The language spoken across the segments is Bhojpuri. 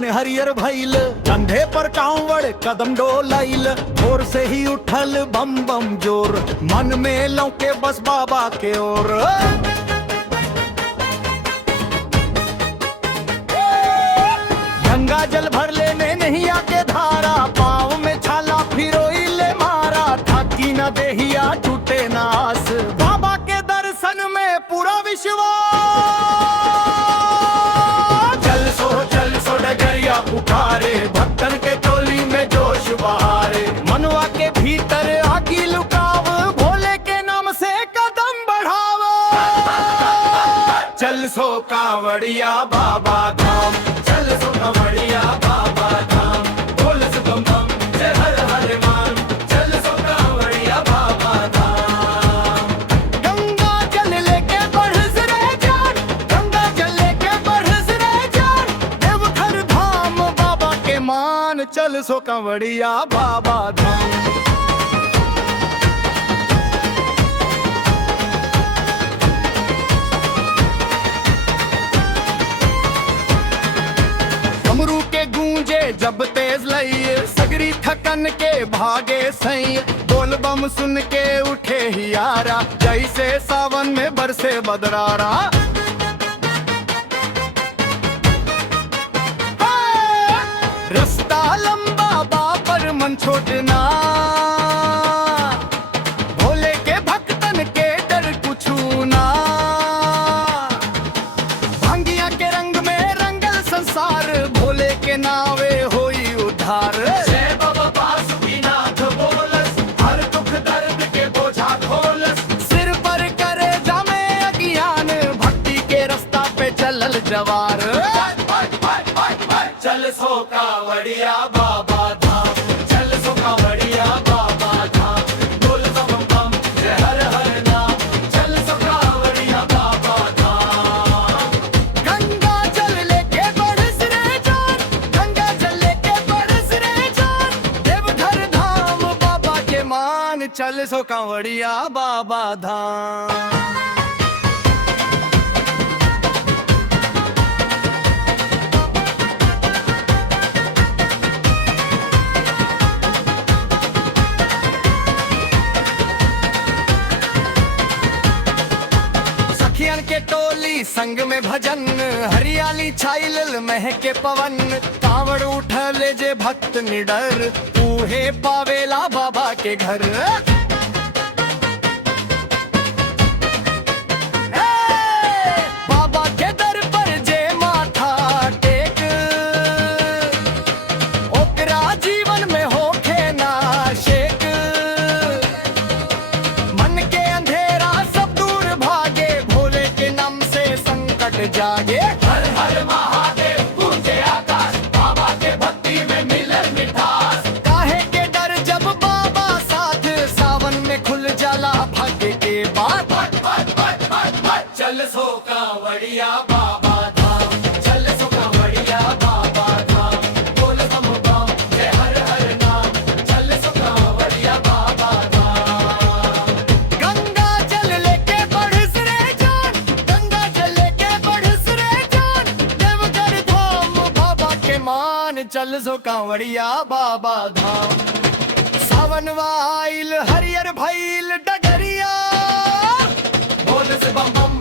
मन हरियर भइल, कंधे पर कांवड़ कदम डोलाइल, भोर से ही उठल बम बम जोर, मन में लौके बस बाबा के ओर। गंगा जल भर लेने नहीं आके धारा, पाँव में छाला फिरोई ले मारा, थाकी न देहिया टूटे न आस, बाबा के दर्शन में पूरा विश्वास। चल सो डगरिया पुकारे, भक्तन के टोली में जोश बहारे, मनवा के भीतर आगी लुकाव, भोले के नाम से कदम बढ़ाव। चल सो कांवड़िया बाबा धाम, चल सो कांवड़िया बाबा धाम, बोल सो बम बम जय हर हर मान, चल सो कांवड़िया बाबा धाम। गंगा जल लेके बढ़स रे जान, गंगा जल लेके बढ़स रे जान, देवघर धाम बाबा के मान, चल सो कांवड़िया बाबा धाम। डमरू के गूंजे जब तेज लई, सगरी थकन के भागे सई, बोल बम सुन के उठे ही यारा, जैसे सावन में बरसे बदरारा। रास्ता लंबा बापर मन छोड़ना, भोले के भक्तन के डर कुछू ना, भांगिया के रंग में रंगल संसार, भोले के नावे होई उद्धार। जय बाबा बासुकीनाथ बोलस, हर दुख दर्द के बोझा खोलस, सिर पर करे जामे अज्ञान, भक्ति के रास्ता पे चलल जवार। चल सो कांवड़िया बाबा धाम, चल सो कांवड़िया बाबा धाम, बोल बम बम जय हर हर नाम, चल सो कांवड़िया बाबा धाम। गंगा जल लेके बढ़स रे जान, गंगा जल लेके बढ़स रे जान, देवघर धाम बाबा के मान, चल सो कांवड़िया बाबा धाम। सखियन के टोली संग में भजन, हरियाली छाइल महके पवन, कांवड़ उठले जे भक्त निडर, तूहे पावेला बाबा के घर। बाबा के दर पर जे माथा टेक, ओकरा जीवन में होखे ना शेक, मन के अंधेरा सब दूर भागे, भोले के नाम से संकट जागे। हर हर महादेव गूंजे आकाश, बाबा के भक्ति में मिले मिठास, काहे के डर जब बाबा साथ, सावन में खुल जाला भाग्य के बात। चल सो कांवड़िया बाबा धाम, चल सो कांवड़िया बाबा धाम, बोल बम बम जय हर हर नाम, चल सो कांवड़िया बाबा धाम। गंगा जल लेके बढ़स रे जान, गंगा जल लेके बढ़स रे जान, देवघर धाम बाबा के मान, चल सो कांवड़िया बाबा धाम। सावन आइल हरियर भइल डगरिया, बोल से बम बम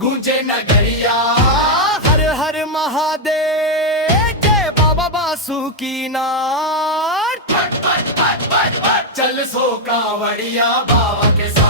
गूंजे नगरिया, हर हर महादेव जय बाबा बासुकीनाथ। चल सो कांवड़िया बाबा के साथ।